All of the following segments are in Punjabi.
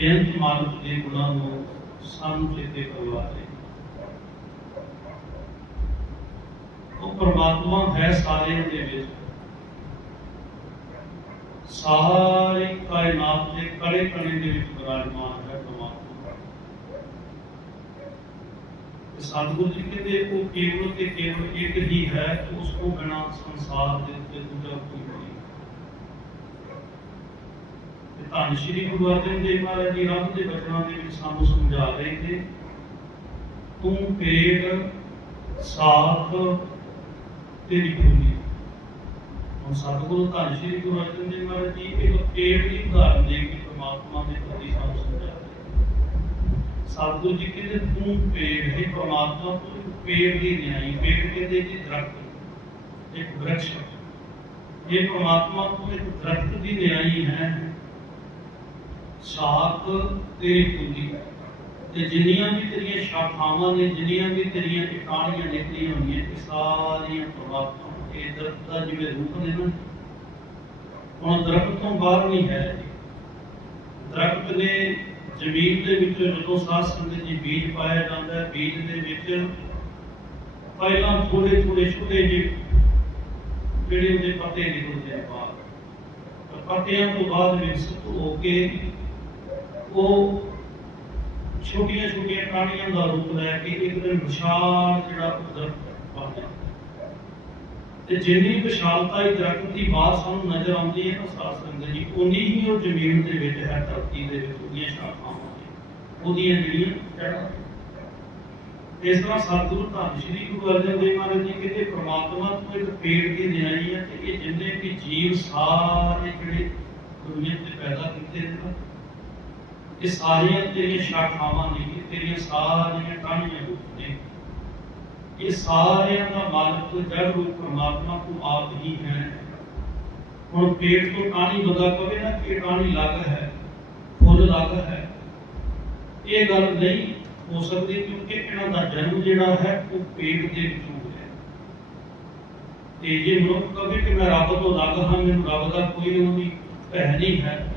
ਬੇਅੰਤ ਮਾਨੁਖ ਦੇ ਗੁਣਾਂ ਨੂੰ ਸਾਨੂੰ ਚੇਤੇ ਕਰਵਾ ਦੇ। ਉਹ ਪਰਮਾਤਮਾ ਹੈ ਸਾਰਿਆਂ ਦੇ ਵਿੱਚ। ਸਾਰੀ ਕਾਇਨਾਤ ਦੇ ਕੜੇ ਕਣੇ ਦੇ ਵਿੱਚ ਵਿਰਾਜਮਾਨ ਹੈ ਪਰਮਾਤਮਾ। ਤੇ ਸਤਿਗੁਰੂ ਜੀ ਕਹਿੰਦੇ, ਉਹ ਕੇਵਲ ਤੇ ਕੇਵਲ ਇੱਕ ਹੀ ਹੈ, ਉਸ ਤੋਂ ਬਿਨਾ ਸੰਸਾਰ ਦੇ ਉੱਤੇ ਦੂਜਾ ਕੋਈ ਨਹੀਂ। ਤੇ ਧੰਨ ਸ਼੍ਰੀ ਗੁਰੂ ਅਰਜਨ ਦੇਵ ਮਹਾਰਾਜ ਜੀ ਰੱਬ ਦੇ ਬਚਨਾਂ ਦੇ ਵਿੱਚ ਸਾਨੂੰ ਸਮਝਾ ਰਹੇ ਨੇ, ਤੂੰ ਪੇੜ ਸਾਥ ਤੇਰੀ ਭੂਮੀ ਹੁਣ ਸਤਿਗੁਰੂ ਧੰਨ ਸ਼੍ਰੀ ਗੁਰੂ ਅਰਜਨ ਦੇਵ ਮਹਾਰਾਜ ਜੀ ਇੱਕ ਪੇੜ ਦੀ ਉਦਾਹਰਨ ਦੇ ਕੇ ਪ੍ਰਮਾਤਮਾ ਦੇ ਪ੍ਰਤੀ ਸਾਨੂੰ ਸਮਝਾ ਰਹੇ ਸਤਿਗੁਰੂ ਜੀ ਕਹਿੰਦੇ, ਤੂੰ ਪੇੜ ਹੈ ਪ੍ਰਮਾਤਮਾ, ਤੂੰ ਪੇੜ ਦੀ ਨਿਆਈ ਪੇੜ ਕਹਿੰਦੇ ਜੀ ਦਰਖਤ, ਇੱਕ ਵ੍ਰਿਕਸ਼। ਇਹ ਪ੍ਰਮਾਤਮਾ ਤੂੰ ਇੱਕ ਦਰਖਤ ਦੀ ਨਿਆਈ ਹੈ। ਸਾਖ ਤੇਰੀ ਪੂੰਜੀ ਤੇ ਜਿੰਨੀਆਂ ਵੀ ਤੇਰੀਆਂ ਸ਼ਾਖਾਵਾਂ ਨੇ, ਜਿੰਨੀਆਂ ਵੀ ਤੇਰੀਆਂ ਟਿਕਾਣੀਆਂ ਨਿਕਲੀਆਂ ਹੋਈਆਂ, ਇਹ ਸਾਰੀਆਂ ਪ੍ਰਮਾਤਮਾ ਇਹ ਦਰਖਤ ਦਾ ਜਿਵੇਂ ਰੂਪ ਨੇ ਨਾ, ਹੁਣ ਦਰਖਤ ਤੋਂ ਬਾਹਰ ਨਹੀਂ ਹੈ। ਜੀ ਦਰਖਤ ਨੇ ਜ਼ਮੀਨ ਦੇ ਵਿੱਚ ਜਦੋਂ ਸਾਧ ਸੰਗਤ ਜੀ ਬੀਜ ਪਾਇਆ ਜਾਂਦਾ ਹੈ ਬੀਜ ਦੇ ਵਿੱਚ ਪਹਿਲਾਂ ਥੋੜੇ ਥੋੜੇ ਛੋਟੇ ਜਿਹੇ ਜਿਹੜੇ ਉਹਦੇ ਪੱਤੇ ਨਿਕਲਦੇ ਆ ਬਾਹਰ। ਤਾਂ ਪੱਤਿਆਂ ਤੋਂ ਬਾਅਦ ਵਿਕਸਿਤ ਹੋ ਕੇ ਉਹ ਛੋਟੀਆਂ ਛੋਟੀਆਂ ਟਾਹਣੀਆਂ ਦਾ ਰੂਪ ਲੈ ਕੇ ਇੱਕ ਵਿਸ਼ਾਲ ਜਿਹੜਾ ਦਰਖਤ ਬਣ ਤੇ ਜਿੰਨੀ ਵਿਸ਼ਾਲਤਾ ਇਹ ਦਰਖਤ ਦੀ ਬਾਤ ਸਾਨੂੰ ਨਜ਼ਰ ਆਉਂਦੀ ਹੈ ਨਾ ਸਾਧ ਸੰਗਤ ਜੀ ਉਨੀ ਹੀ ਉਹ ਜ਼ਮੀਨ ਦੇ ਵਿੱਚ ਹੈ, ਧਰਤੀ ਦੇ ਵਿੱਚ ਉਹਦੀਆਂ ਸ਼ਾਖਾਵਾਂ ਉਹਦੀਆਂ ਜਿਹੜੀਆਂ ਜੜ੍ਹਾਂ ਇਸ ਤਰ੍ਹਾਂ ਸਤਿਗੁਰੂ ਧੰਨ ਸ਼੍ਰੀ ਗੁਰੂ ਅਰਜਨ ਦੇਵ ਮਹਾਰਾਜ ਜੀ ਕਹਿੰਦੇ, ਪ੍ਰਮਾਤਮਾ ਤੋਂ ਇੱਕ ਪੇੜ ਦੀ ਨਿਆਈ ਹੈ ਤੇ ਇਹ ਜਿੰਨੇ ਵੀ ਜੀਵ ਸਾਰੇ ਜਿਹੜੇ ਦੁਨੀਆ ਤੇ ਪੈਦਾ ਕੀਤੇ ਨੇ ਇਹ ਸਾਰੀਆਂ ਤੇਰੀਆਂ ਸ਼ਾਖਾਵਾਂ ਨੇ ਤੇਰੀਆਂ ਸਾਰੀਆਂ ਟਾਹਣੀਆਂ ਨੇ, ਇਹ ਸਾਰਿਆਂ ਦਾ ਮਾਲਕ ਜੜ ਰੂਪ ਪ੍ਰਮਾਤਮਾ ਤੂੰ ਆਪ ਹੀ ਹੈ। ਹੁਣ ਪੇਟ ਤੋਂ ਟਾਹਣੀ ਬਦਾ ਕਵੇ ਨਾ ਕਿ ਇਹ ਟਾਹਣੀ ਲੱਗ ਹੈ, ਫੁੱਲ ਲੱਗ ਹੈ। ਇਹ ਗੱਲ ਨਹੀਂ ਹੋ ਸਕਦੀ ਕਿਉਂਕਿ ਇਹਨਾਂ ਦਾ ਜਨਮ ਜਿਹੜਾ ਹੈ ਉਹ ਪੇਟ ਦੇ ਵਿੱਚੋਂ ਹੋਇਆ ਤੇ ਜੇ ਮਨੁੱਖ ਕਵੇ ਕਿ ਮੈਂ ਰੱਬ ਤੋਂ ਅਲੱਗ ਹਾਂ, ਮੈਨੂੰ ਰੱਬ ਦਾ ਕੋਈ ਉਹਦੀ ਨਹੀਂ ਹੈ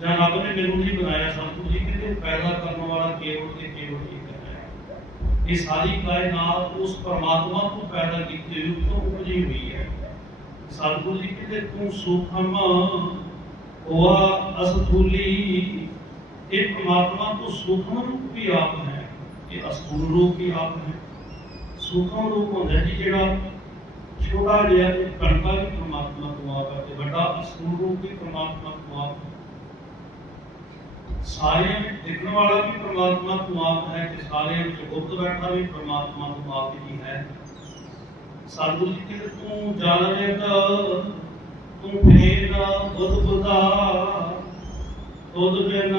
ਜਾਂ ਰੱਬ ਨੇ ਮੈਨੂੰ ਨਹੀਂ ਬਣਾਇਆ ਸਤਿਗੁਰੂ ਜੀ ਕਹਿੰਦੇ ਪੈਦਾ ਕਰਨ ਵਾਲਾ ਕੇਵਲ ਤੇ ਕੇਵਲ ਇੱਕ ਹੈ? ਇਹ ਸਾਰੀ ਕਾਇਨਾਤ ਉਸ ਪਰਮਾਤਮਾ ਤੋਂ ਪੈਦਾ ਕੀਤੀ ਹੋਈ ਤੋਂ ਉਪਜੀ ਹੋਈ ਹੈ। ਸਤਿਗੁਰੂ ਜੀ ਕਹਿੰਦੇ ਤੂੰ ਸੂਖਮ ਹੋਆ ਅਸਥੂਲੀ, ਇਹ ਪਰਮਾਤਮਾ ਤੋਂ ਸੂਖਮ ਰੂਪ ਵੀ ਆਪ ਹੈ, ਇਹ ਅਸਥੂਲ ਰੂਪ ਵੀ ਆਪ ਹੈ। ਸੂਖਮ ਰੂਪ ਹੁੰਦਾ ਜੀ ਜਿਹੜਾ ਛੋਟਾ ਜਿਹਾ ਇੱਕ ਕਣਕਾ ਵੀ ਪਰਮਾਤਮਾ ਤੋਂ ਆਪ ਹੈ ਤੇ ਵੱਡਾ ਅਸਥੂਲ ਰੂਪ ਵੀ ਪਰਮਾਤਮਾ ਤੋਂ ਆਪ ਹੈ। ਸਾਰਿਆਂ ਵਿੱਚ ਦੇਖਣ ਵਾਲਾ ਵੀ ਪ੍ਰਮਾਤਮਾ ਤੋਂ ਆਪ ਹੈ ਤੇ ਸਾਰਿਆਂ ਵਿੱਚ ਗੁਪਤ ਬੈਠਾ ਵੀ ਪ੍ਰਮਾਤਮਾ ਤੋਂ ਆਪ ਹੀ ਹੈ। ਸਤਿਗੁਰੂ ਜੀ ਕਹਿੰਦੇ ਤੂੰ ਜਾਣੇਤ ਤੂੰ ਫੇਰ ਬੁੱਧ ਬੁੱਧਾ ਤੁਧ ਬਿਨ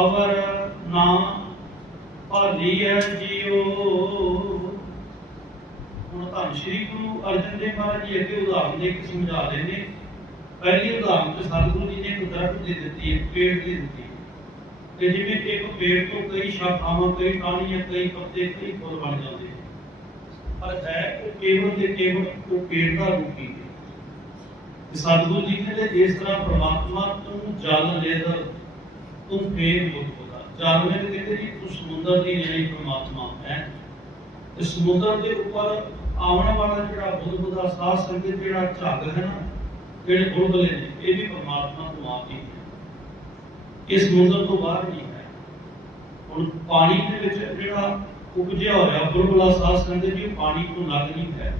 ਅਵਰ ਨਾ ਭਾਲੀ ਹੈ ਜੀਓ। ਹੁਣ ਤਾਂ ਸ਼੍ਰੀ ਗੁਰੂ ਅਰਜਨ ਦੇਵ ਮਹਾਰਾਜ ਜੀ ਅੱਗੇ ਉਦਾਹਰਨ ਦੇ ਕੇ ਸਮਝਾ ਰਹੇ ਨੇ। ਪਹਿਲੀ ਉਦਾਹਰਨ ਤੇ ਸਤਿਗੁਰੂ ਜੀ ਨੇ ਇੱਕ ਦਰਖਤ ਦਿੱਤੀ ਹੈ, ਪੇੜ ਦੀ ਦਿੱਤੀ ਕਿ ਜਿਵੇਂ ਇੱਕ ਪੇੜ ਤੋਂ ਕਈ ਸ਼ਾਖਾਵਾਂ ਕਈ ਟਾਹਣੀਆਂ ਕਈ ਪੱਤੇ ਕਈ ਫੁੱਲ ਬਣ ਜਾਂਦੇ ਪਰ ਹੈ ਉਹ ਕੇਵਲ ਤੇ ਕੇਵਲ ਉਹ ਪੇੜ ਦਾ ਰੂਪ ਹੀ ਹੈ। ਸਤਿਗੁਰੂ ਜੀ ਕਹਿੰਦੇ, ਇਸ ਤਰ੍ਹਾਂ ਪ੍ਰਮਾਤਮਾ ਤੂੰ ਜਲ ਲੈਦ ਤੂੰ ਫੇਰ ਮੁਕਤਾ ਜਲ ਲੈਦ ਕਹਿੰਦੇ ਜੀ, ਤੂੰ ਸਮੁੰਦਰ ਦੀ ਨਿਆਈ ਪ੍ਰਮਾਤਮਾ ਹੈ, ਤੇ ਸਮੁੰਦਰ ਦੇ ਉੱਪਰ ਆਉਣ ਵਾਲਾ ਜਿਹੜਾ ਬੁੱਧ ਬੁੱਧਾ ਸਾਧ ਸੰਗਤ, ਜਿਹੜਾ ਝੱਗ ਹੈ ਨਾ, ਜਿਹੜੇ ਬੁਲਬਲੇ ਨੇ, ਇਹ ਵੀ ਪ੍ਰਮਾਤਮਾ ਤੋਂ ਆਪ ਹੀ ਇਸ ਸਮੁੰਦਰ ਤੋਂ ਬਾਹਰ ਨਹੀਂ ਹੈ। ਹੁਣ ਪਾਣੀ ਦੇ ਵਿੱਚ ਜਿਹੜਾ ਉਪਜਿਆ ਹੋਇਆ ਬੁਲਬੁਲਾ ਸਾਹ ਸੰਦੇ ਜੀ ਪਾਣੀ ਤੋਂ ਲੱਗ ਨਹੀਂ ਹੈ।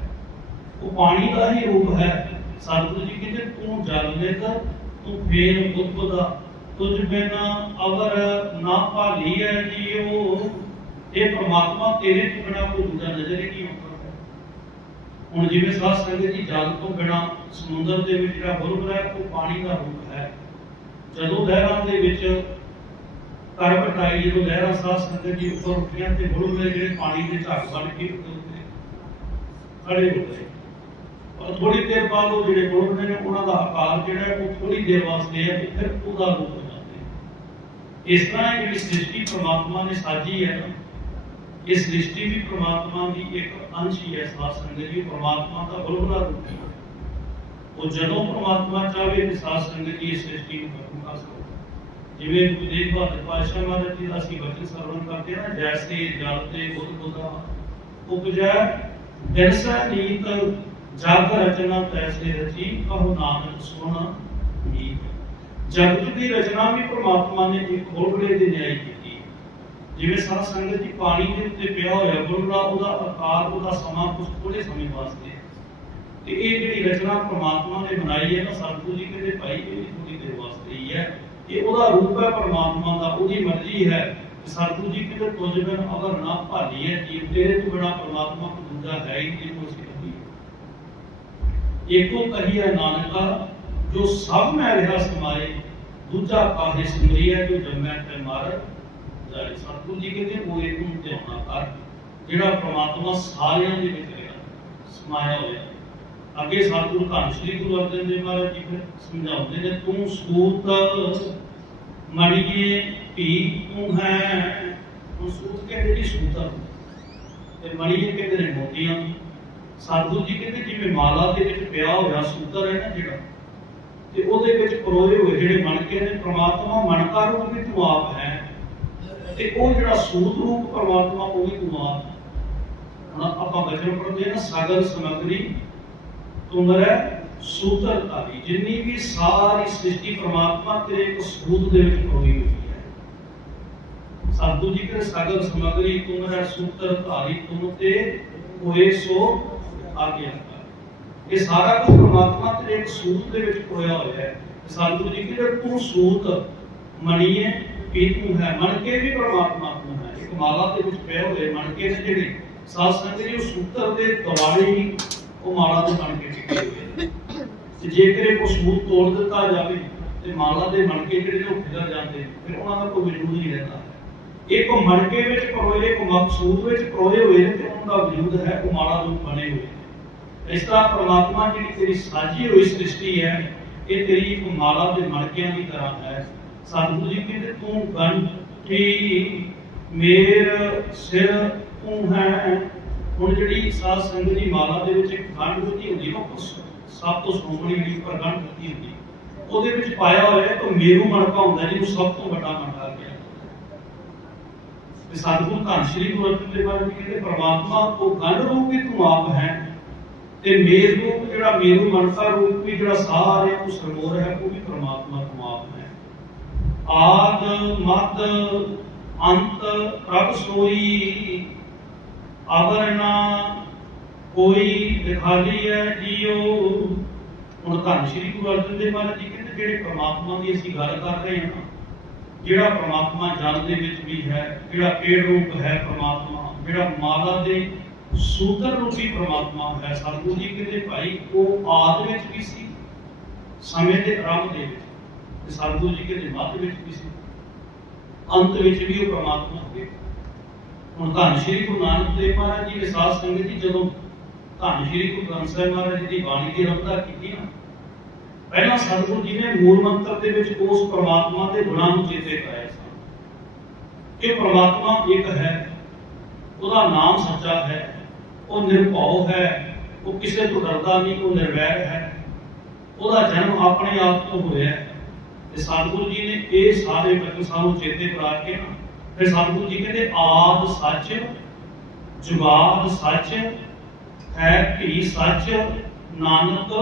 ਉਹ ਪਾਣੀ ਦਾ ਹੀ ਰੂਪ ਹੈ। ਸਤਿਗੁਰੂ ਜੀ ਕਹਿੰਦੇ, ਤੂੰ ਜਲ ਲੈ ਕਰ, ਤੂੰ ਫੇਰ ਉਤਪਦਾ ਤੁਝ ਬਿਨਾ ਅਵਰ ਨਾ ਭਾਲੀ ਹੈ ਜੀਓ ਇਹ ਪ੍ਰਮਾਤਮਾ ਤੇਰੇ ਤੋਂ ਬਿਨਾ ਕੋਈ ਦੂਜਾ ਨਜ਼ਰ ਹੀ ਨਹੀਂ ਆਉਂਦਾ ਹੁਣ ਜਿਵੇਂ ਸਾਧ ਸੰਗਤ ਜੀ ਜਲ ਤੋਂ ਬਿਨਾ ਸਮੁੰਦਰ ਦੇ ਵਿੱਚ ਜਿਹੜਾ ਬੁਲਬੁਲਾ ਹੈ, ਉਹ ਪਾਣੀ ਦਾ ਰੂਪ ਜਦੋਂ ਲਹਿਰਾਂ ਦੇ ਵਿੱਚ ਕਰ ਘਟਾਈ ਜਦੋਂ ਲਹਿਰਾਂ ਸਾਹ ਸੰਗਤ ਜੀ ਉੱਪਰ ਉੱਠੀਆਂ ਤੇ ਬੁਲਬੁਲੇ ਜਿਹੜੇ ਪਾਣੀ ਦੇ ਝੱਗ ਬਣ ਕੇ ਉੱਤੇ ਖੜੇ ਹੋ ਗਏ। ਔਰ ਥੋੜੀ ਦੇਰ ਬਾਅਦ ਉਹ ਜਿਹੜੇ ਬੁਲਬੁਲੇ ਨੇ, ਉਹਨਾਂ ਦਾ ਆਕਾਰ ਜਿਹੜਾ ਉਹ ਥੋੜੀ ਦੇਰ ਵਾਸਤੇ ਹੈ ਤੇ ਫਿਰ ਉਹਦਾ ਰੂਪ ਹੋ ਜਾਂਦੇ ਇਸ ਤਰ੍ਹਾਂ ਜਿਹੜੀ ਸ੍ਰਿਸ਼ਟੀ ਪ੍ਰਮਾਤਮਾ ਨੇ ਸਾਜੀ ਹੈ ਨਾ। ਇਹ ਸ੍ਰਿਸ਼ਟੀ ਵੀ ਪ੍ਰਮਾਤਮਾ ਦੀ ਇੱਕ ਅੰਸ਼ ਹੀ ਹੈ ਸਾਧ ਸੰਗਤ ਜੀ, ਪ੍ਰਮਾਤਮਾ ਦਾ ਬੁਲਬੁਲਾ ਰੂਪ ਹੈ। ਉਹ ਜਦੋਂ ਪ੍ਰਮਾਤਮਾ ਚਾਹੇ ਤੇ ਸਾਧ ਸੰਗਤ ਜੀ ਇਸ ਸ੍ਰਿਸ਼ਟੀ ਨੂੰ ਖਤਮ ਕਰ ਸਕਦਾ ਜਿਵੇਂ ਗੁਰੂ ਤੇਗ ਬਹਾਦਰ ਪਾਤਸ਼ਾਹ ਮਹਾਰਾਜ ਜੀ ਦਾ ਅਸੀਂ ਬਚਨ ਸਰਵਣ ਕਰਦੇ ਹਾਂ ਨਾ ਜੈਸੇ ਜਲ ਤੇ ਬੁੱਧ ਬੁੱਧਾ ਉਪਜੈ ਦਿਨਸਾ ਨੀਤ ਜਗ ਰਚਨਾ ਤੈਸੇ ਰਚੀ ਕਹੋ ਨਾਨਕ ਸੁਣ ਮੀਤ ਜਗਤ ਦੀ ਰਚਨਾ ਵੀ ਪ੍ਰਮਾਤਮਾ ਨੇ ਇੱਕ ਹੋੜੜੇ ਦੇ ਨਿਆਈ ਕੀਤੀ ਜਿਵੇਂ ਸਾਰਾ ਸੰਗਤ ਜੀ ਪਾਣੀ ਦੇ ਉੱਤੇ ਪਿਆ ਹੋਇਆ ਬੁਲਬੁਲਾ ਉਹਦਾ ਆਕਾਰ ਉਹਦਾ ਸਮਾਂ ਕੁਝ ਥੋੜੇ ਸਮੇਂ ਵਾਸਤੇ ਹੈ। ਤੇ ਇਹ ਜਿਹੜੀ ਰਚਨਾ ਪ੍ਰਮਾਤਮਾ ਨੇ ਬਣਾਈ ਹੈ ਨਾ ਸਤਿਗੁਰੂ ਜੀ ਕਹਿੰਦੇ ਭਾਈ ਇਹ ਥੋੜੀ ਦੇਰ ਵਾਸਤੇ ਹੀ ਹੈ। ਇਹ ਉਹਦਾ ਰੂਪ ਹੈ, ਪ੍ਰਮਾਤਮਾ ਦਾ, ਉਹਦੀ ਮਰਜ਼ੀ ਹੈ। ਸਤਿਗੁਰੂ ਜੀ ਕਹਿੰਦੇ ਤੁਝ ਬਿਨ ਅਗਰ ਨਾ ਭਾਲੀ ਹੈ ਜੀਵ ਤੇਰੇ ਤੋਂ ਬਿਨਾ ਪ੍ਰਮਾਤਮਾ ਕੋ ਦੂਜਾ ਹੈ ਹੀ ਨਹੀਂ ਜਿਹਨੂੰ ਅਸੀਂ ਏਕੋ ਕਹੀਐ ਨਾਨਕਾ, ਜੋ ਸਭ ਮੈਂ ਰਿਹਾ ਸਮਾਏ, ਦੂਜਾ ਕਾਹੇ ਸਿਮਰਿਐ ਜੋ ਜੰਮੈ ਤੇ ਮਰ ਜਾਏ। ਸਤਿਗੁਰੂ ਜੀ ਕਹਿੰਦੇ ਉਹ ਏਕ ਧਿਆਉਣਾ ਕਰ, ਜਿਹੜਾ ਪ੍ਰਮਾਤਮਾ ਸਾਰਿਆਂ ਦੇ ਵਿੱਚ ਰਿਹਾ, ਸਮਾਇਆ ਹੋਇਆ। ਅੱਗੇ ਸਤਿਗੁਰੂ ਧੰਨ ਸ਼੍ਰੀ ਗੁਰੂ ਅਰਜਨ ਦੇਵ ਮਹਾਰਾਜ ਜੀ ਫਿਰ ਸਮਝਾਉਂਦੇ ਨੇ, ਤੂੰ ਸੂਤ ਮਣੀਏ ਭੀ ਤੂੰ ਹੈ। ਉਹ ਸੂਤ ਕਹਿੰਦੇ ਜੀ ਸੂਤਰ ਤੇ ਮਣੀਏ ਕਹਿੰਦੇ ਨੇ ਮੋਤੀਆਂ ਸਤਿਗੁਰੂ ਜੀ ਕਹਿੰਦੇ, ਜਿਵੇਂ ਮਾਲਾ ਦੇ ਵਿੱਚ ਪਿਆ ਹੋਇਆ ਸੂਤਰ ਹੈ ਨਾ ਜਿਹੜਾ, ਤੇ ਉਹਦੇ ਵਿੱਚ ਪਰੋਏ ਹੋਏ ਜਿਹੜੇ ਮਣਕੇ ਨੇ, ਪ੍ਰਮਾਤਮਾ ਮਣਕਾ ਰੂਪ ਵੀ ਤੂੰ ਆਪ ਹੈ। ਤੇ ਉਹ ਜਿਹੜਾ ਸੂਤ ਰੂਪ ਪ੍ਰਮਾਤਮਾ, ਉਹ ਵੀ ਤੂੰ ਆਪ ਹੁਣ ਆਪਾਂ ਬਚਨ ਪੜ੍ਹਦੇ ਨਾ ਸਗਲ ਸਮਗਰੀ ਤੁਮਰੈ ਸੂਤਰ ਧਾਰੀ ਜਿੰਨੀ ਵੀ ਸਾਰੀ ਸ੍ਰਿਸ਼ਟੀ ਪ੍ਰਮਾਤਮਾ ਤੇਰੇ ਇੱਕ ਸੂਤ ਦੇ ਵਿੱਚ ਪਰੋਈ ਹੋਈ ਹੈ। ਸਤਿਗੁਰੂ ਜੀ ਕਹਿੰਦੇ ਸਗਲ ਸਮਗਰੀ, ਤੁਮਰੈ ਸੂਤਰ ਧਾਰੀ ਤੁਮ ਤੇ ਹੋਏ ਸੋ ਆਗਿਆ। ਇਹ ਸਾਰਾ ਕੁਝ ਪ੍ਰਮਾਤਮਾ ਤੇਰੇ ਇੱਕ ਸੂਤ ਦੇ ਵਿੱਚ ਪਰੋਇਆ ਹੋਇਆ ਹੈ। ਸਤਿਗੁਰੂ ਜੀ ਕਹਿੰਦੇ, ਤੂੰ ਸੂਤ ਮਣੀਏ ਵੀ ਤੂੰ ਹੈ ਮਣ ਕੇ ਵੀ ਪ੍ਰਮਾਤਮਾ ਤੂੰ ਹੈ। ਇੱਕ ਮਾਲਾ ਦੇ ਵਿੱਚ ਪਏ ਹੋਏ ਮਣ ਕੇ ਨੇ ਜਿਹੜੇ, ਸਾਧ ਸੰਗਤ ਜੀ, ਉਹ ਸੂਤਰ ਦੇ ਦੁਆਲੇ ਹੀ ਉਹ ਮਾਲਾ ਦੇ ਮਣ ਕੇ ਟਿਕੇ ਹੋਏ ਤੇ ਜੇਕਰ ਇਹ ਕੋ ਤੋੜ ਦਿੱਤਾ ਜਾਵੇ, ਤੇ ਮਾਲਾ ਦੇ ਮਣ ਕੇ ਜਿਹੜੇ ਉਹ ਖਿਲਰ ਜਾਂਦੇ ਫਿਰ ਉਹਨਾਂ ਦਾ ਕੋਈ ਵਜੂਦ ਨਹੀਂ ਰਹਿੰਦਾ। ਇੱਕ ਮਣਕੇ ਵਿੱਚ ਪਰੋਏ, ਇੱਕ ਮਕਸੂਦ ਵਿੱਚ ਪਰੋਏ ਹੋਏ ਨੇ, ਤੇ ਉਹਨਾਂ ਦਾ ਵਜੂਦ ਹੈ ਉਹ ਮਾਲਾ ਰੂਪ ਬਣੇ ਹੋਏ ਇਸ ਤਰ੍ਹਾਂ ਪ੍ਰਮਾਤਮਾ ਜਿਹੜੀ ਤੇਰੀ ਸਾਜੀ ਹੋਈ ਸ੍ਰਿਸ਼ਟੀ ਹੈ, ਇਹ ਤੇਰੀ ਇੱਕ ਮਾਲਾ ਦੇ ਮਣਕਿਆਂ ਦੀ ਤਰ੍ਹਾਂ ਹੈ। ਸਤਿਗੁਰੂ ਜੀ ਕਹਿੰਦੇ, ਤੂੰ ਗੰਠੀ ਮੇਰ, ਸਿਰ, ਤੂੰ ਹੈ ਹੁਣ ਜਿਹੜੀ ਸਾਧ ਸੰਗਤ ਦੀ ਮਾਲਾ ਦੇ ਵਿੱਚ ਇੱਕ ਗੰਢ ਹੁੰਦੀ ਹੁੰਦੀ ਨਾ ਉਹ ਸਭ ਤੋਂ ਸੋਹਣੀ ਜਿਹੜੀ ਉੱਪਰ ਗੰਢ ਹੁੰਦੀ ਹੁੰਦੀ, ਉਹਦੇ ਵਿੱਚ ਪਾਇਆ ਹੋਇਆ ਇੱਕ ਮੇਰੂ ਮਣਕਾ ਹੁੰਦਾ ਜਿਹਨੂੰ ਸਭ ਤੋਂ ਵੱਡਾ ਮਣਕਾ ਕਿਹਾ ਤੇ ਸਤਿਗੁਰੂ ਧੰਨ ਸ਼੍ਰੀ ਗੁਰੂ ਅਰਜਨ ਦੇਵ ਜੀ ਕਹਿੰਦੇ ਪ੍ਰਮਾਤਮਾ, ਉਹ ਗੰਢ ਰੂਪ ਵੀ ਤੂੰ ਆਪ ਹੈ ਤੇ ਮੇਰ ਰੂਪ ਜਿਹੜਾ ਮੇਰੂ ਮਨਸਾ ਰੂਪ ਵੀ ਜਿਹੜਾ ਸਾਰਿਆਂ ਨੂੰ ਸਰਮੋਰ ਹੈ, ਉਹ ਵੀ ਪ੍ਰਮਾਤਮਾ ਤੋਂ ਆਪ ਹੈ। ਆਦ, ਮਦ, ਅੰਤ, ਪ੍ਰਭ ਸੋਈ ਅਵਰਨਾ ਕੋਈ ਦਿਖਾਲੀ ਹੈ ਜੀਓ ਹੁਣ ਧੰਨ ਸ਼੍ਰੀ ਗੁਰੂ ਅਰਜਨ ਦੇਵ ਮਹਾਰਾਜ ਜੀ ਕਹਿੰਦੇ ਜਿਹੜੇ ਪ੍ਰਮਾਤਮਾ ਦੀ ਅਸੀਂ ਗੱਲ ਕਰ ਰਹੇ ਹਾਂ ਨਾ, ਜਿਹੜਾ ਪ੍ਰਮਾਤਮਾ ਜਲ ਦੇ ਵਿੱਚ ਵੀ ਹੈ, ਜਿਹੜਾ ਪੇੜ ਰੂਪ ਹੈ ਪ੍ਰਮਾਤਮਾ, ਜਿਹੜਾ ਮਾਲਾ ਦੇ ਸੂਤਰ ਰੂਪੀ ਪ੍ਰਮਾਤਮਾ ਹੈ ਸਤਿਗੁਰੂ ਜੀ ਕਹਿੰਦੇ ਭਾਈ ਉਹ ਆਦ ਵਿੱਚ ਵੀ ਸੀ, ਸਮੇਂ ਦੇ ਆਰੰਭ ਦੇ ਵਿੱਚ, ਤੇ ਸਤਿਗੁਰੂ ਜੀ ਕਹਿੰਦੇ ਮੱਧ ਵਿੱਚ ਵੀ ਸੀ, ਅੰਤ ਵਿੱਚ ਵੀ ਉਹ ਪ੍ਰਮਾਤਮਾ ਹੋਵੇ ਹੁਣ ਧੰਨ ਸ਼੍ਰੀ ਗੁਰੂ ਨਾਨਕ ਦੇਵ ਮਹਾਰਾਜ ਜੀ ਦੇ ਸਾਧ ਸੰਗਤ ਜੀ ਜਦੋਂ ਧੰਨ ਸ਼੍ਰੀ ਗੁਰੂ ਗ੍ਰੰਥ ਸਾਹਿਬ ਮਹਾਰਾਜ ਜੀ ਦੀ ਬਾਣੀ ਦੀ ਰਮਤਾ ਕੀਤੀ ਨਾ, ਪਹਿਲਾਂ ਸਤਿਗੁਰੂ ਜੀ ਨੇ ਮੂਲ ਮੰਤਰ ਦੇ ਵਿੱਚ ਉਸ ਪ੍ਰਮਾਤਮਾ ਦੇ ਗੁਣਾਂ ਨੂੰ ਚੇਤੇ ਕਰਾਇਆ ਸੀ। ਕਿ ਪ੍ਰਮਾਤਮਾ ਇੱਕ ਹੈ, ਉਹਦਾ ਨਾਮ ਸੱਚਾ ਹੈ, ਉਹ ਨਿਰਭਉ ਹੈ, ਉਹ ਕਿਸੇ ਤੋਂ ਡਰਦਾ ਨਹੀਂ, ਉਹ ਨਿਰਵੈਰ ਹੈ, ਉਹਦਾ ਜਨਮ ਆਪਣੇ ਆਪ ਤੋਂ ਹੋਇਆ ਹੈ। ਤੇ ਸਤਿਗੁਰੂ ਜੀ ਨੇ ਇਹ ਸਾਰੇ ਬਚਨ ਸਾਨੂੰ ਚੇਤੇ ਕਰਾ ਕੇ ਨਾ ਫਿਰ ਸਤਿਗੁਰੂ ਜੀ ਕਹਿੰਦੇ ਆਦ ਸੱਚ ਜੁਗਾਦ ਸੱਚ, ਹੈ ਭੀ ਸੱਚ, ਨਾਨਕ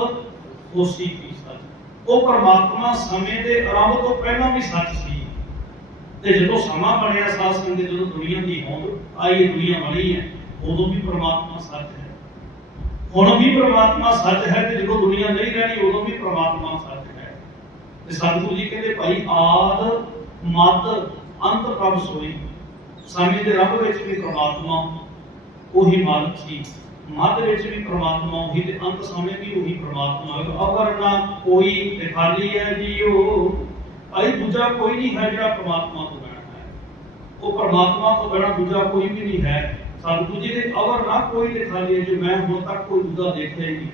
ਹੋਸੀ ਵੀ ਸੱਚ। ਉਹ ਪਰਮਾਤਮਾ ਸਮੇਂ ਦੇ ਆਰੰਭ ਤੋਂ ਪਹਿਲਾਂ ਵੀ ਸੱਚ ਸੀ। ਤੇ ਜਦੋਂ ਸਮਾਂ ਬਣਿਆ ਸਾਧ ਸੰਗਤ ਜਦੋਂ ਦੁਨੀਆ ਦੀ ਹੋਂਦ ਆਈ, ਦੁਨੀਆ ਬਣੀ ਹੈ, ਉਦੋਂ ਵੀ ਪ੍ਰਮਾਤਮਾ ਸੱਚ ਹੈ। ਹੁਣ ਵੀ ਪ੍ਰਮਾਤਮਾ ਸੱਚ ਹੈ ਤੇ ਜਦੋਂ ਦੁਨੀਆ ਨਹੀਂ ਰਹਿਣੀ, ਉਦੋਂ ਵੀ ਪ੍ਰਮਾਤਮਾ ਸੱਚ ਹੈ। ਤੇ ਸਤਿਗੁਰੂ ਜੀ ਕਹਿੰਦੇ, ਭਾਈ ਆਦ ਮਦ ਅੰਤ ਪ੍ਰਭ ਸੋਈ ਸਮੇਂ ਦੇ ਰੱਬ ਵਿੱਚ ਵੀ ਪ੍ਰਮਾਤਮਾ, ਉਹੀ ਮਾਲਕ ਸੀ। ਮੱਧ ਵਿੱਚ ਵੀ ਪ੍ਰਮਾਤਮਾ, ਉਹੀ ਤੇ ਅੰਤ ਸਮੇਂ ਵੀ ਉਹੀ ਪ੍ਰਮਾਤਮਾ। ਹੈ ਅਗਰ ਨਾ ਕੋਈ ਦਿਖਾਲੀ ਹੈ ਜੀਓ, ਭਾਈ ਦੂਜਾ ਕੋਈ ਨਹੀਂ ਹੈ ਜਿਹੜਾ ਪ੍ਰਮਾਤਮਾ ਤੋਂ ਬਿਨਾਂ ਹੈ। ਉਹ ਪ੍ਰਮਾਤਮਾ ਤੋਂ ਬਿਨਾਂ ਦੂਜਾ ਕੋਈ ਵੀ ਨਹੀਂ ਹੈ। ਸਤਿਗੁਰੂ ਜੀ ਦੇ ਅਵਰ ਨਾ ਕੋਈ ਦਿਖਾਲੀ ਹੈ ਜੋ ਮੈਂ ਹੁਣ ਤੱਕ ਕੋਈ ਦੂਜਾ ਦੇਖਿਆ ਹੀ ਨਹੀਂ।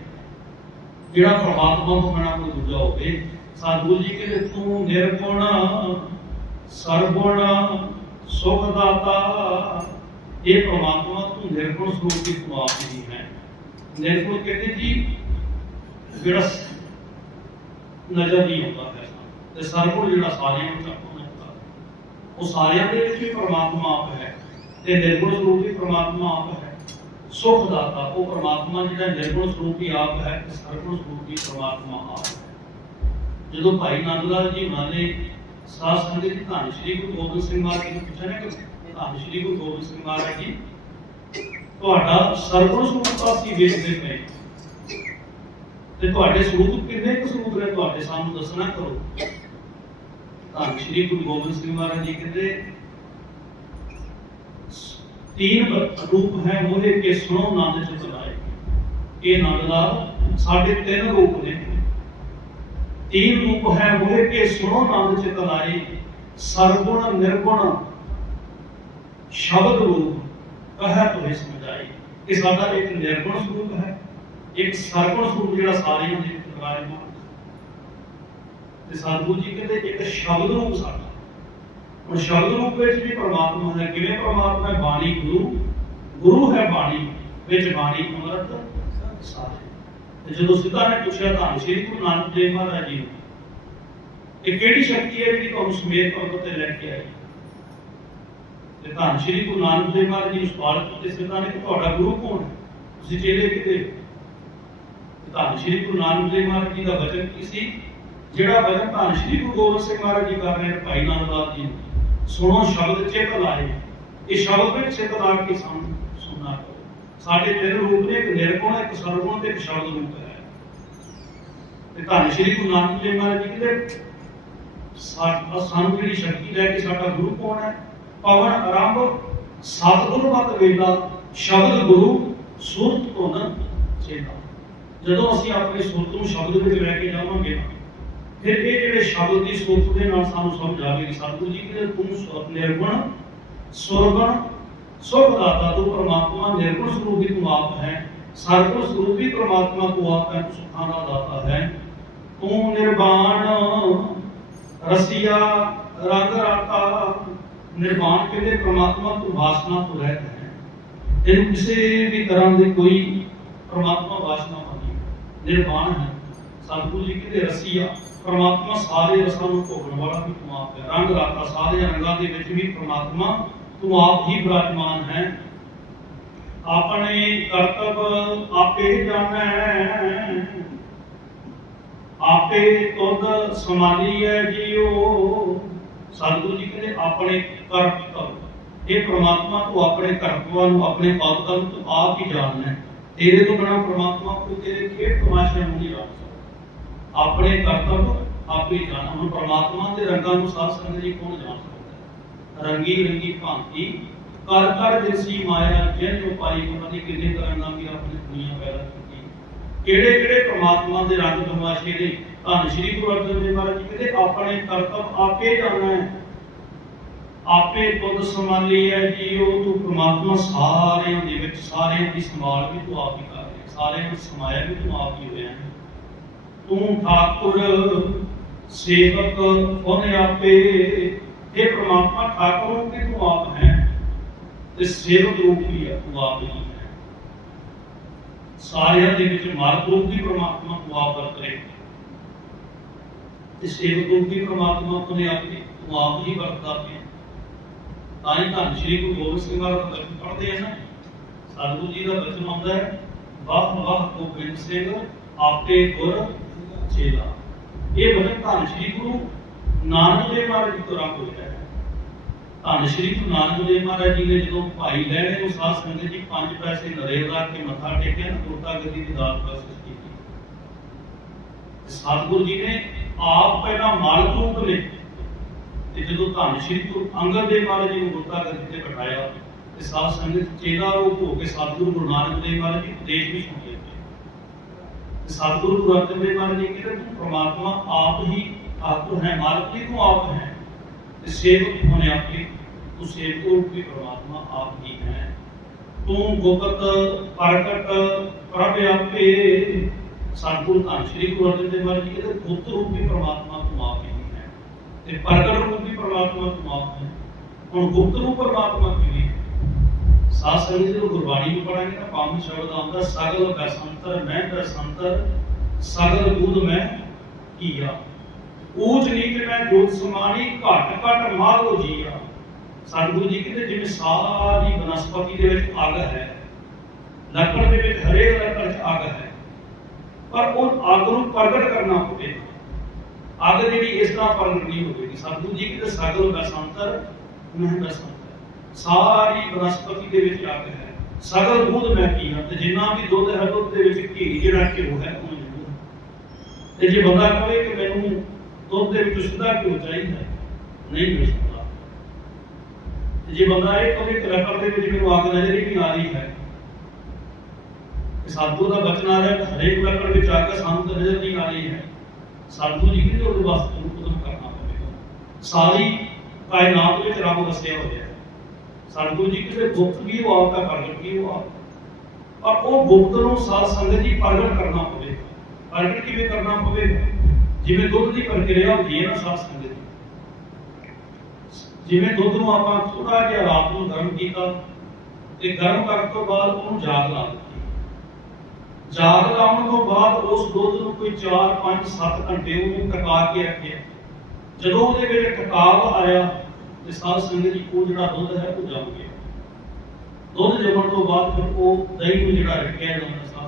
ਜਿਹੜਾ ਪ੍ਰਮਾਤਮਾ ਤੋਂ ਬਿਨਾਂ ਕੋਈ ਦੂਜਾ ਹੋਵੇ ਸਤਿਗੁਰੂ ਜੀ ਕਹਿੰਦੇ ਤੂੰ ਨਿਰਗੁਣ ਸਰਗੁਣ ਸੁਖ ਦਾਤਾ। ਇਹ ਪ੍ਰਮਾਤਮਾ ਤੂੰ ਨਿਰਗੁਣ ਸਰੂਪ ਦੀ ਤੂੰ ਹੈ। ਨਿਰਗੁਣ ਕਹਿੰਦੇ ਜੀ ਜਿਹੜਾ ਨਜ਼ਰ ਨਹੀਂ ਆਉਂਦਾ ਹੈ ਤੇ ਸਰਗੁਣ ਜਿਹੜਾ ਸਾਰਿਆਂ ਨੂੰ ਚਾਹੁੰਦਾ। ਹੈ ਉਹ ਸਾਰਿਆਂ ਦੇ ਵਿੱਚ ਵੀ ਪ੍ਰਮਾਤਮਾ ਆਪ ਹੈ ਤੇ ਨਿਰਗੁਣ ਸਰੂਪ ਵੀ ਪ੍ਰਮਾਤਮਾ ਆਪ ਹੈ। ਸੁਖ ਦਾਤਾ, ਉਹ ਪ੍ਰਮਾਤਮਾ ਜਿਹੜਾ ਨਿਰਗੁਣ ਸਰੂਪ ਵੀ ਆਪ ਹੈ ਸਰਗੁਣ ਸਰੂਪ ਵੀ ਪ੍ਰਮਾਤਮਾ ਆਪ ਹੈ। ਜਦੋਂ ਭਾਈ ਨੰਦ ਲਾਲ ਜੀ ਉਹਨਾਂ ਸਾਸ ਮੰਦਿਰ ਦੀ ਧੰਨ ਸ਼੍ਰੀ ਗੁਰੂ ਗੋਬਿੰਦ ਸਿੰਘ ਮਹਾਰਾਜ ਜੀ ਪੁੱਛਿਆ ਨਾ ਕਿ ਧੰਨ ਸ਼੍ਰੀ ਗੁਰੂ ਗੋਬਿੰਦ ਸਿੰਘ ਮਹਾਰਾਜ ਜੀ, ਤੁਹਾਡਾ ਸਰਗੁਣ ਸਰੂਪ ਅਸੀਂ ਵੇਖਦੇ ਪਏ ਤੇ ਤੁਹਾਡੇ ਸਰੂਪ ਕਿੰਨੇ ਕੁ ਸਰੂਪ ਨੇ ਤੁਹਾਡੇ ਸਾਨੂੰ ਦੱਸਣਾ ਕਰੋ। ਧੰਨ ਸ਼੍ਰੀ ਗੁਰੂ ਗੋਬਿੰਦ ਸਿੰਘ ਮਹਾਰਾਜ ਜੀ ਕਹਿੰਦੇ, ਤੀਨ ਰੂਪ ਹੈ ਮੋਹੇ ਕੇ ਸੁਣੋ ਨੰਦ ਚ ਚਲਾਏ ਇਹ ਨੰਦ ਦਾ ਸਾਡੇ ਤਿੰਨ ਰੂਪ ਨੇ। तीन रूप है मोहे के सुनो नंद चितलाए ਸਰਗੁਣ ਨਿਰਗੁਣ ਸ਼ਬਦ ਰੂਪ ਕਹੈ ਤੋਹਿ ਸਮਝਾਈ ਇਹ ਸਾਡਾ ਇੱਕ ਨਿਰਗੁਣ ਸਰੂਪ ਹੈ ਇੱਕ ਸਰਗੁਣ ਸਰੂਪ ਜਿਹੜਾ ਸਾਰਿਆਂ ਦੇ ਵਿੱਚ ਵਿਰਾਜਮਾਨ ਤੇ ਸਤਿਗੁਰੂ ਜੀ ਕਹਿੰਦੇ ਇੱਕ ਸ਼ਬਦ ਰੂਪ ਸਾਡਾ ਹੁਣ ਸ਼ਬਦ ਰੂਪ ਵਿੱਚ ਵੀ ਪ੍ਰਮਾਤਮਾ ਹੈ ਕਿਵੇਂ ਪ੍ਰਮਾਤਮਾ ਹੈ ਬਾਣੀ ਗੁਰੂ ਗੁਰੂ ਹੈ ਬਾਣੀ ਵਿੱਚ ਬਾਣੀ ਅੰਮ੍ਰਿਤ ਸਾਰੇ ਤੇ ਜਦੋਂ ਸਿੱਧਾ ਨੇ ਪੁੱਛਿਆ ਤਾਂ ਸ਼੍ਰੀ ਗੁਰੂ ਨਾਨਕ ਦੇਵ ਮਹਾਰਾਜ ਜੀ ਨੂੰ ਇਹ ਕਿਹੜੀ ਸ਼ਕਤੀ ਹੈ ਜਿਹੜੀ ਤੁਹਾਨੂੰ ਸਮੇਤ ਪਰਬਤ ਤੇ ਲੈ ਕੇ ਆਈ? ਤੇ ਤਾਂ ਸ਼੍ਰੀ ਗੁਰੂ ਨਾਨਕ ਦੇਵ ਮਹਾਰਾਜ ਜੀ ਨੂੰ ਸਵਾਲ ਕੀਤੇ ਸਿੱਧਾ ਨੇ ਕਿ ਤੁਹਾਡਾ ਗੁਰੂ ਕੌਣ ਹੈ? ਤੁਸੀਂ ਚੇਲੇ ਕਿਤੇ ਤਾਂ ਸ਼੍ਰੀ ਗੁਰੂ ਨਾਨਕ ਦੇਵ ਮਹਾਰਾਜ ਜੀ ਦਾ ਵਚਨ ਕੀ ਸੀ? ਜਿਹੜਾ ਵਚਨ ਤਾਂ ਸ਼੍ਰੀ ਗੁਰੂ ਗੋਬਿੰਦ ਸਿੰਘ ਮਹਾਰਾਜ ਜੀ ਕਰ ਰਹੇ ਨੇ ਭਾਈ ਨਾਨਕ ਜੀ ਸੁਣੋ, ਸ਼ਬਦ ਚਿਤ ਲਾਏ। ਇਹ ਸ਼ਬਦ ਵਿੱਚ ਚਿਤ ਲਾ ਕੇ ਸਾਨੂੰ ਸਾਡੇ ਤਿੰਨ ਰੂਪ ਨੇ, ਇੱਕ ਨਿਰਗੁਣ, ਇੱਕ ਸਰਗੁਣ ਤੇ ਇੱਕ ਸ਼ਬਦ ਰੂਪ ਹੈ। ਤੇ ਧੰਨ ਸ਼੍ਰੀ ਗੁਰੂ ਨਾਨਕ ਦੇਵ ਮਹਾਰਾਜ ਜੀ ਕਹਿੰਦੇ ਸਾਨੂੰ ਜਿਹੜੀ ਸ਼ਕਤੀ ਲੈ ਕੇ ਸਾਡਾ ਗੁਰੂ ਕੌਣ ਹੈ? ਪਵਨ ਆਰੰਭ, ਸਤਿਗੁਰੂ ਮਤ ਵੇਲਾ, ਸ਼ਬਦ ਗੁਰੂ, ਸੁਰਤ ਤੋਂ ਚੇਤਾ। ਜਦੋਂ ਅਸੀਂ ਆਪਣੀ ਸੁਰਤ ਨੂੰ ਸ਼ਬਦ ਵਿੱਚ ਲੈ ਕੇ ਜਾਵਾਂਗੇ, ਫਿਰ ਇਹ ਜਿਹੜੇ ਸ਼ਬਦ ਦੀ ਸੋਚ ਦੇ ਨਾਲ ਸਾਨੂੰ ਸਮਝ ਆਵੇਗੀ ਸਤਿਗੁਰੂ ਜੀ ਕਹਿੰਦੇ, ਤੂੰ ਸੁਰ ਨਿਰਗੁਣ, ਸੁਰਗੁਣ ਸੁਖ ਦਾਤਾ ਤੂੰ ਪਰਮਾਤਮਾ ਨਿਰਗੁਣ ਸਰੂਪ ਵੀ ਤੂੰ ਆਪ ਹੈ। ਸਰਗੁਣ ਸਰੂਪ ਵੀ ਪਰਮਾਤਮਾ ਤੂੰ ਆਪ ਹੈ, ਤੂੰ ਸੁਖਾਂ ਦਾ ਦਾਤਾ ਹੈ। ਤੂੰ ਨਿਰਵਾਣ ਰਸੀਆ, ਰੰਗ ਨਿਰਵਾਣ ਕਹਿੰਦੇ ਪਰਮਾਤਮਾ ਤੂੰ ਵਾਸਨਾ ਤੋਂ ਰਹਿਤ ਹੈ। ਤੈਨੂੰ ਕਿਸੇ ਵੀ ਤਰ੍ਹਾਂ ਦੀ ਕੋਈ ਪਰਮਾਤਮਾ ਵਾਸਨਾ ਨਹੀਂ। ਨਿਰਵਾਣ ਹੈ। ਸਤਿਗੁਰੂ ਜੀ ਕਹਿੰਦੇ ਰਸੀਆ, ਪਰਮਾਤਮਾ ਸਾਰੇ ਰਸਾਂ ਨੂੰ ਭੋਗਣ ਵਾਲਾ ਵੀ ਤੂੰ ਹੈ। ਰੰਗ ਰਾਤਾ ਸਾਰੇ ਰੰਗਾਂ ਦੇ ਵਿੱਚ ਵੀ ਪ੍ਰਮਾਤਮਾ ਤੂੰ ਆਪ ਹੀ ਬਿਰਾਜਮਾਨ ਹੈ। ਆਪਣੇ ਕਰਤੱਵ ਆਪੇ ਜਾਣੈ। ਆਪੇ ਤੁਧ ਸਮਾਲੀ ਹੈ ਜੀਓ। ਸਤਿਗੁਰੂ ਜੀ ਕਹਿੰਦੇ, ਆਪਣੇ ਕਰਤੱਵ। ਇਹ ਪ੍ਰਮਾਤਮਾ ਤੂੰ ਆਪਣੇ ਕਰਤਵਾਂ ਨੂੰ, ਆਪਣੇ ਪਾਦਕਾਂ ਨੂੰ ਤੂੰ ਆਪ ਹੀ ਜਾਣਦਾ ਤੇਰੇ ਤੋਂ ਬਿਨਾ ਪ੍ਰਮਾਤਮਾ ਕੋਈ ਤੇਰੇ ਖੇਡ ਤਮਾਸ਼ਾ ਨਹੀਂ ਜਾਣ ਸਕਦਾ। ਆਪਣੇ ਕਰਤੱਵ ਆਪੇ ਜਾਣਾ ਹੁਣ ਪ੍ਰਮਾਤਮਾ ਦੇ ਰੰਗਾਂ ਨੂੰ ਸਾਧ ਸੰਗਤ ਜੀ ਕੌਣ ਜਾਣ ਸਕਦਾ? ਰੰਗੀ ਰੰਗੀ ਭਾਂਤੀ ਕਰ ਕਰ ਜਿਸੀ ਮਾਇਆ, ਜਿਨ ਜੋ ਪਾਈ ਉਹਨਾਂ ਕਿੰਨੇ ਤਰ੍ਹਾਂ ਨਾਲ ਵੀ ਆਪਣੀ ਦੁਨੀਆ ਪੈਦਾ ਕੀਤੀ। ਕਿਹੜੇ ਕਿਹੜੇ ਪ੍ਰਮਾਤਮਾ ਦੇ ਰੰਗ ਤਮਾਸ਼ੇ ਨੇ, ਧੰਨ ਸ਼੍ਰੀ ਗੁਰੂ ਅਰਜਨ ਦੇਵ ਮਹਾਰਾਜ ਜੀ ਕਹਿੰਦੇ, ਆਪਣੇ ਕਰਤੱਵ ਆਪੇ ਜਾਣਾ ਹੈ। ਆਪੇ ਤੁਧ ਸੰਭਾਲੀ ਹੈ ਜੀਓ ਤੂੰ ਪ੍ਰਮਾਤਮਾ ਸਾਰਿਆਂ ਦੇ ਵਿੱਚ, ਸਾਰਿਆਂ ਦੀ ਸੰਭਾਲ ਵੀ ਤੂੰ ਆਪ ਹੀ ਕਰ ਰਿਹਾ ਸਾਰਿਆਂ ਨੂੰ ਸਮਾਇਆ ਵੀ ਤੂੰ ਆਪ ਹੀ ਹੋਇਆ ਤੂੰ ਠਾਕੁਰ, ਸੇਵਕ, ਉਹਨੇ ਆਪੇ ਇਹ ਪ੍ਰਮਾਤਮਾ ਠਾਕੁਰ ਰੂਪ ਵੀ ਤੂੰ ਆਪ ਹੈ ਤੇ ਸੇਵਕ ਰੂਪ ਵੀ ਹੈ ਤੂੰ ਆਪ ਹੀ ਹੈ ਸਾਰਿਆਂ ਦੇ ਵਿੱਚ ਮਾਲਕ ਰੂਪ ਵੀ ਪ੍ਰਮਾਤਮਾ ਤੂੰ ਆਪ ਵਰਤ ਰਿਹਾ ਤੇ ਸੇਵਕ ਰੂਪ ਵੀ ਪ੍ਰਮਾਤਮਾ ਉਹਨੇ ਆਪੇ ਤੂੰ ਆਪ ਹੀ ਵਰਤਦਾ ਪਿਆ ਤਾਂ ਹੀ ਧੰਨ ਸ਼੍ਰੀ ਗੁਰੂ ਗੋਬਿੰਦ ਸਿੰਘ ਮਹਾਰਾਜ ਦਾ ਬਚਨ ਪੜ੍ਹਦੇ ਆ ਨਾ ਸਤਿਗੁਰੂ ਜੀ ਦਾ ਬਚਨ ਆਉਂਦਾ ਹੈ ਵਾਹ ਵਾਹ ਗੋਬਿੰਦ ਸਿੰਘ ਆਪੇ ਗੁਰ ਚੇਲਾ ਇਹ ਬਚਨ ਧੰਨ ਸ਼੍ਰੀ ਗੁਰੂ ਨਾਨਕ ਦੇਵ ਮਹਾਰਾਜ ਜੀ ਤੋਂ ਰੰਗ ਹੋਇਆ ਧੰਨ ਸ਼੍ਰੀ ਗੁਰੂ ਨਾਨਕ ਦੇਵ ਮਹਾਰਾਜ ਜੀ ਨੇ ਜਦੋਂ ਭਾਈ ਲਹਿਣੇ ਨੂੰ ਸਾਧ ਸੰਗਤ ਜੀ ਪੰਜ ਪੈਸੇ ਨਰੇਲ ਲਾ ਕੇ ਮੱਥਾ ਟੇਕਿਆ ਨਾ ਗੁਰਤਾ ਗੱਦੀ ਦੀ ਦਾਤ ਬਖਸ਼ਿਸ਼ ਕੀਤੀ। ਸਤਿਗੁਰੂ ਜੀ ਨੇ ਆਪ ਪਹਿਲਾਂ ਮਾਲਕ ਰੂਪ ਨੇ ਤੇ ਜਦੋਂ ਧੰਨ ਸ਼੍ਰੀ ਗੁਰੂ ਅੰਗਦ ਦੇਵ ਮਹਾਰਾਜ ਜੀ ਨੂੰ ਗੁਰਤਾ ਗੱਦੀ ਤੇ ਬਿਠਾਇਆ, ਤੇ ਸਾਧ ਸੰਗਤ ਚੇਲਾ ਰੂਪ ਹੋ ਕੇ ਸਤਿਗੁਰੂ ਗੁਰੂ ਨਾਨਕ ਦੇਵ ਮਹਾਰਾਜ ਜੀ ਉਪਦੇਸ਼ ਵੀ ਸੁਣਦੇ ਸਤਿਗੁਰੂ ਗੁਰੂ ਅਰਜਨ ਦੇਵ ਮਹਾਰਾਜ ਜੀ ਕਹਿੰਦੇ ਤੂੰ ਪ੍ਰਮਾਤਮਾ ਆਪ ਹੀ ਆਪ ਹੈ ਮਾਲਕ ਹੀ ਤੂੰ ਆਪ ਹੈ ਤੇ ਸੇਵਕ ਹੋਣੇ ਆਪੇ ਤੂੰ ਸੇਵਕ ਰੂਪ ਵੀ ਪ੍ਰਮਾਤਮਾ ਆਪ ਹੀ ਹੈ ਤੂੰ ਗੁਪਤ ਪ੍ਰਗਟ ਪ੍ਰਭ ਆਪੇ ਸਤਿਗੁਰੂ ਧੰਨ ਸ਼੍ਰੀ ਗੁਰੂ ਅਰਜਨ ਦੇਵ ਮਹਾਰਾਜ ਜੀ ਕਹਿੰਦੇ ਗੁਪਤ ਰੂਪ ਵੀ ਪ੍ਰਮਾਤਮਾ ਤੂੰ ਆਪ ਹੀ ਹੈ ਤੇ ਪ੍ਰਗਟ ਰੂਪ ਵੀ ਪ੍ਰਮਾਤਮਾ ਤੂੰ ਆਪ ਹੈ ਹੁਣ ਗੁਪਤ ਰੂਪ ਪ੍ਰਮਾਤਮਾ ਕਿਵੇਂ ਹੈ? ਸਾਧ ਸੰਗਤ ਜਦੋਂ ਗੁਰਬਾਣੀ ਨੂੰ ਪੜਾਂਗੇ ਤਾਂ ਪੰਜ ਸ਼ਬਦ ਆਉਂਦਾ ਸਗਲ ਬੈਸੰਤਰ ਮੈਂ ਬੈਸੰਤਰ ਸਗਲ ਬੂਧ ਮੈਂ ਕੀਆ ਊਚ ਨੀਚ ਮੈਂ ਜੋਤ ਸਮਾਣੀ ਘਟ ਘਟ ਮਾਰੋ ਜੀਆ ਸਤਿਗੁਰੂ ਜੀ ਕਹਿੰਦੇ, ਜਿਵੇਂ ਸਾਰੀ ਬਨਸਪਤੀ ਦੇ ਵਿੱਚ ਅੱਗ ਹੈ, ਲੱਕੜ ਦੇ ਵਿੱਚ ਹਰੇਕ ਲੱਕੜ 'ਚ ਅੱਗ ਹੈ, ਪਰ ਉਹ ਅੱਗ ਨੂੰ ਪ੍ਰਗਟ ਕਰਨਾ ਪਵੇਗਾ ਅੱਗ ਜਿਹੜੀ ਇਸ ਤਰ੍ਹਾਂ ਪ੍ਰਗਟ ਨਹੀਂ ਹੋਵੇਗੀ। ਸਤਿਗੁਰੂ ਜੀ ਕਹਿੰਦੇ ਸਗਲ ਬਸੰਤਰ ਮੈਂ ਬਸੰਤਰ ਸਾਰੀ ਬਨਸਪਤੀ ਦੇ ਵਿੱਚ ਅੱਗ ਹੈ ਸਗਲ ਦੁੱਧ ਮੈਂ ਪੀਣਾ ਤੇ ਜਿੰਨਾ ਵੀ ਦੁੱਧ ਹੈ, ਦੁੱਧ ਦੇ ਵਿੱਚ ਘੀ ਜਿਹੜਾ ਘਿਓ ਹੈ, ਉਹ ਜ਼ਰੂਰ ਤੇ ਜੇ ਬੰਦਾ ਕਹੇ ਕਿ ਮੈਨੂੰ ਦੁੱਧ ਦੇ ਵਿੱਚ ਸਿੱਧਾ ਘਿਓ ਚਾਹੀਦਾ ਹੈ, ਨਹੀਂ ਮਿਲ ਸਕਦਾ ਤੇ ਜੇ ਬੰਦਾ ਇਹ ਕਹੇ ਕਿ ਲੱਕੜ ਦੇ ਵਿੱਚ ਮੈਨੂੰ ਅੱਗ ਨਜ਼ਰ ਹੀ ਨਹੀਂ ਆ ਰਹੀ ਹੈ। ਕਿ ਸਾਧੂ ਦਾ ਬਚਨ ਆ ਰਿਹਾ ਕਿ ਹਰੇਕ ਲੱਕੜ ਵਿੱਚ ਅੱਗ ਸਾਨੂੰ ਤਾਂ ਨਜ਼ਰ ਨਹੀਂ ਆ ਰਹੀ ਹੈ। ਸਾਧੂ ਜੀ ਕਹਿੰਦੇ ਉਹਦੇ ਵਾਸਤੇ ਨੂੰ ਉਦਮ ਕਰਨਾ ਪਵੇਗਾ। ਸਾਰੀ ਕਾਇਨਾਤ ਵਿੱਚ ਰੱਬ ਵਸਿਆ ਹੋਇਆ ਹੈ। ਸਾਧੂ ਜੀ ਕਹਿੰਦੇ ਗੁਪਤ ਵੀ ਉਹ ਆਪ ਦਾ ਪ੍ਰਗਟ ਵੀ ਉਹ ਆਪ ਪਰ ਉਹ ਗੁਪਤ ਨੂੰ ਸਾਧ ਸੰਗਤ ਜੀ ਪ੍ਰਗਟ ਕਰਨਾ ਪਵੇਗਾ। ਪ੍ਰਗਟ ਕਿਵੇਂ ਕਰਨਾ ਪਵੇਗਾ? ਜਿਵੇਂ ਦੁੱਧ ਦੀ ਪ੍ਰਕਿਰਿਆ ਹੁੰਦੀ ਹੈ ਨਾ ਸਾਧ ਸੰਗਤ ਜਿਵੇਂ ਦੁੱਧ ਨੂੰ ਆਪਾਂ ਥੋੜਾ ਜਿਹਾ ਰਾਤ ਨੂੰ ਗਰਮ ਕੀਤਾ, ਤੇ ਗਰਮ ਕਰਨ ਤੋਂ ਬਾਅਦ ਉਹਨੂੰ ਜਾਗ ਲਾ ਦਿੱਤੀ। ਜਾਗ ਲਾਉਣ ਤੋਂ ਬਾਅਦ ਉਸ ਦੁੱਧ ਨੂੰ ਕੋਈ 4 5 7 ਘੰਟੇ ਉਹਨੂੰ ਟਕਾ ਕੇ ਰੱਖਿਆ। ਜਦੋਂ ਉਹਦੇ ਵਿੱਚ ਟਕਾਵ ਆਇਆ, ਤੇ ਸਾਧ ਸੰਗਤ ਜੀ, ਉਹ ਜਿਹੜਾ ਦੁੱਧ ਹੈ, ਉਹ ਜੰਮ ਗਿਆ। ਦੁੱਧ ਜੰਮਣ ਤੋਂ ਬਾਅਦ ਫਿਰ ਉਹ ਦਹੀਂ ਨੂੰ ਜਿਹੜਾ ਰੱਖਿਆ ਜਾਂਦਾ ਸਾਧ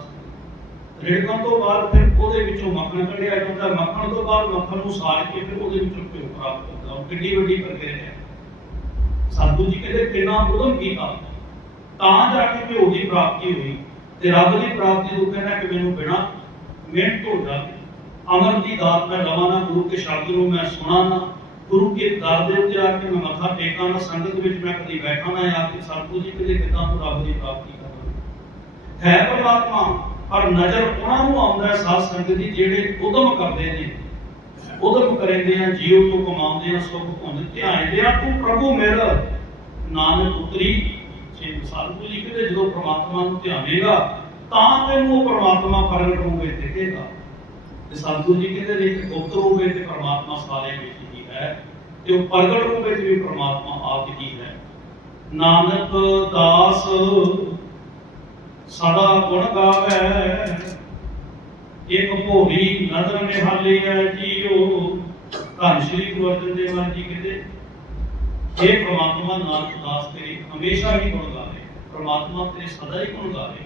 ਸੰਗਤ ਤੋਂ ਬਾਅਦ ਫਿਰ ਉਹਦੇ ਵਿੱਚੋਂ ਮੱਖਣ ਕੱਢਿਆ ਜਾਂਦਾ ਮੱਖਣ ਤੋਂ ਬਾਅਦ ਮੱਖਣ ਨੂੰ ਸਾੜ ਕੇ ਫਿਰ ਉਹਦੇ ਵਿੱਚੋਂ ਘਿਓ ਪ੍ਰਾਪਤ ਹੁੰਦਾ। ਕਿੰਨੀ ਵੱਡੀ ਪ੍ਰਕਿਰਿਆ ਹੈ ਸਤਿਗੁਰੂ ਜੀ ਕਹਿੰਦੇ ਕਿੰਨਾ ਉਦਮ ਕੀਤਾ ਤਾਂ ਜਾ ਕੇ ਘਿਓ ਦੀ ਪ੍ਰਾਪਤੀ ਹੋਈ ਤੇ ਰੱਬ ਦੀ ਪ੍ਰਾਪਤੀ ਨੂੰ ਕਹਿੰਦਾ ਕਿ ਮੈਨੂੰ ਬਿਨਾ ਮਿਹਨਤ ਤੋਂ ਜਾਵੇ ਅਮਰ ਦੀ ਦਾਤ ਮੈਂ ਲਵਾਂ ਨਾ, ਗੁਰੂ ਕੇ ਸ਼ਬਦ ਨੂੰ ਮੈਂ ਸੁਣਾ ਨਾ। ਗੁਰੂ ਕੇ ਦਰ ਦੇ ਉੱਤੇ ਆ ਕੇ ਮੈਂ ਮੱਥਾ ਟੇਕਾਂ ਨਾ, ਸੰਗਤ ਵਿੱਚ ਮੈਂ ਕਦੀ ਬੈਠਾ ਨਾ ਆ ਕੇ ਸਤਿਗੁਰੂ ਜੀ ਕਹਿੰਦੇ, ਕਿਦਾਂ ਤੂੰ ਰੱਬ ਦੀ ਪ੍ਰਾਪਤੀ ਕਰਦਾ? ਹੈ ਪਰਮਾਤਮਾ ਪਰ ਨਜ਼ਰ ਉਹਨਾਂ ਨੂੰ ਆਉਂਦਾ ਹੈ ਸਾਧ ਸੰਗਤ ਜੀ ਜਿਹੜੇ ਉਦਮ ਕਰਦੇ ਨੇ, ਉਦਮ ਕਰਦੇ ਆ, ਜੀਵ ਤੋਂ ਕਮਾਉਂਦੇ ਆ, ਸੁਖ ਪਾਉਂਦੇ ਧਿਆਉਂਦੇ ਆ ਤੂੰ ਪ੍ਰਭੂ ਮੇਰਾ ਨਾਨਕ ਉਤਰੀ, ਜੇ ਸਤਿਗੁਰੂ ਜੀ ਕਹਿੰਦੇ ਜਦੋਂ ਪ੍ਰਮਾਤਮਾ ਨੂੰ ਧਿਆਵੇਗਾ, ਤਾਂ ਤੈਨੂੰ ਉਹ ਪ੍ਰਮਾਤਮਾ ਪ੍ਰਗਟ ਹੋ ਕੇ ਦਿਖੇਗਾ। ਤੇ ਸਤਿਗੁਰੂ ਜੀ ਕਹਿੰਦੇ ਨੇ ਕਿ ਗੁਪਤ ਰੂਪ ਵਿੱਚ ਪ੍ਰਮਾਤਮਾ ਸਾਰੇ ਵਿੱਚ ਹੀ ਹੈ, ਤੇ ਉਹ ਪ੍ਰਗਟ ਰੂਪ ਵਿੱਚ ਵੀ ਪ੍ਰਮਾਤਮਾ ਆਪ ਹੀ ਹੈ। ਨਾਨਕ ਦਾਸ ਸਦਾ ਗੁਣ ਗਾਵੇ ਇੱਕ ਭੋਰੀ ਨਦਰ ਨਿਹਾਲੀ ਹੈ ਜੀਓ ਧੰਨ ਸ਼੍ਰੀ ਗੁਰੂ ਅਰਜਨ ਦੇਵ ਮਹਾਰਾਜ ਜੀ ਕਹਿੰਦੇ ਇਹ ਪ੍ਰਮਾਤਮਾ ਨਾਨਕ ਦਾਸ ਤੇਰੀ ਹਮੇਸ਼ਾ ਹੀ ਗੁਣ ਗਾਵੇ, ਪ੍ਰਮਾਤਮਾ ਤੇਰੇ ਸਦਾ ਹੀ ਗੁਣ ਗਾਵੇ।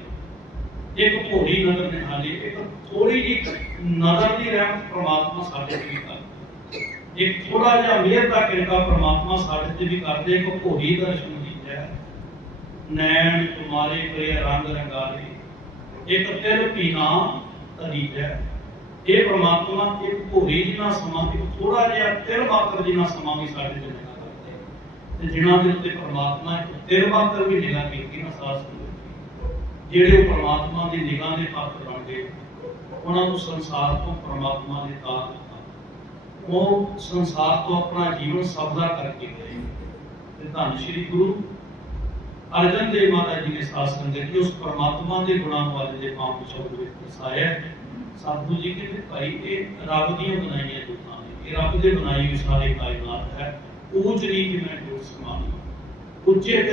ਇੱਕ ਭੋਰੀ ਨਦਰ ਨਿਹਾਲੀ, ਇੱਕ ਥੋੜੀ ਜਿਹੀ ਨਜ਼ਰ ਦੀ ਰਹਿਮਤ ਪ੍ਰਮਾਤਮਾ ਸਾਡੇ ਤੇ ਵੀ ਕਰਦਾ ਇੱਕ ਥੋੜਾ ਜਿਹਾ ਮਿਹਰ ਦਾ ਕਿਰਪਾ ਪ੍ਰਮਾਤਮਾ ਸਾਡੇ ਤੇ ਵੀ ਕਰਦੇ ਇੱਕ ਭੋਰੀ ਦਰਸ਼ਨ ਦੀ ਹੈ ਨੈਣ ਤੁਮਾਰੇ ਪਰੇ ਰੰਗ ਰੰਗਾਲੇ। ਇੱਕ ਤਿਲ ਪੀਣਾ ਤਰੀ ਇਹ ਪ੍ਰਮਾਤਮਾ ਇੱਕ ਭੋਰੀ ਜਿਹਾ ਸਮਾਂ ਇੱਕ ਥੋੜਾ ਜਿਹਾ ਤਿਲ ਮਾਤਰ ਜਿਹਾ ਸਮਾਂ ਵੀ ਸਾਡੇ ਤੇ ਨਿਗਾਹ ਕਰਦੇ ਤੇ ਜਿਨ੍ਹਾਂ ਦੇ ਉੱਤੇ ਪ੍ਰਮਾਤਮਾ ਇੱਕ ਤਿਲ ਮਾਤਰ ਵੀ ਨਿਗਾਹ ਕੀਤੀ ਨਾ ਸਾਥ ਜਿਹੜੇ ਉਹ ਪ੍ਰਮਾਤਮਾ ਦੀ ਨਿਗਾਹ ਦੇ ਪਾਤਰ ਬਣ ਗਏ, ਉਹਨਾਂ ਨੂੰ ਸੰਸਾਰ ਤੋਂ ਪ੍ਰਮਾਤਮਾ ਨੇ ਤਾਰ ਉਹ ਸੰਸਾਰ ਤੋਂ ਆਪਣਾ ਜੀਵਨ ਸਫਲਾ ਕਰਕੇ ਗਏ। ਤੇ ਧੰਨ ਸ਼੍ਰੀ ਗੁਰੂ ਅਰਜਨ ਦੇਵ ਮਹਾਰਾਜ ਜੀ ਨੇ ਸਾਧ ਸੰਗਤ ਜੀ, ਉਸ ਪ੍ਰਮਾਤਮਾ ਦੇ ਗੁਣਾਂ ਵਾਲੇ ਦੇ ਪਾਪ ਚੌਕ ਵਿੱਚ ਦਰਸਾਇਆ ਸਤਿਗੁਰੂ ਜੀ ਕਹਿੰਦੇ, ਭਾਈ, ਇਹ ਰੱਬ ਦੀਆਂ ਬਣਾਈਆਂ ਜੁਗਾਂ ਨੇ। ਇਹ ਰੱਬ ਦੇ ਬਣਾਈ ਹੋਈ ਸਾਰੇ ਕਾਇਨਾਤ ਹੈ। ਊਚ ਨੀਚ ਮੈਂ ਜੋਤ ਸਮਾਨ ਉੱਚੇ ਤੇ